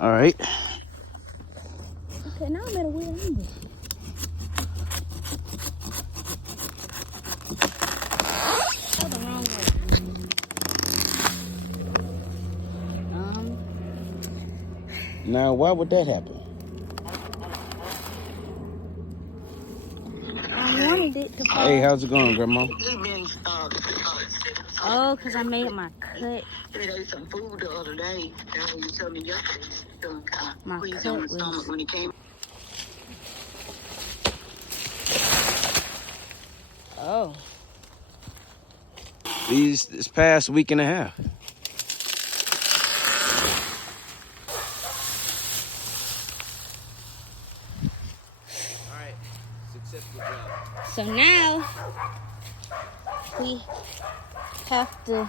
All right. Okay, now I'm at a weird angle. Oh, the wrong way. Now, why would that happen? I wanted it to fall. Hey, how's it going, Grandma? Oh, because I made my cut. He ate some food the other day. That's what you told me yesterday. Feeling kind of My squeezed cut on the was... stomach when he came. Oh. This past week and a half. All right. Successful job. So now we have to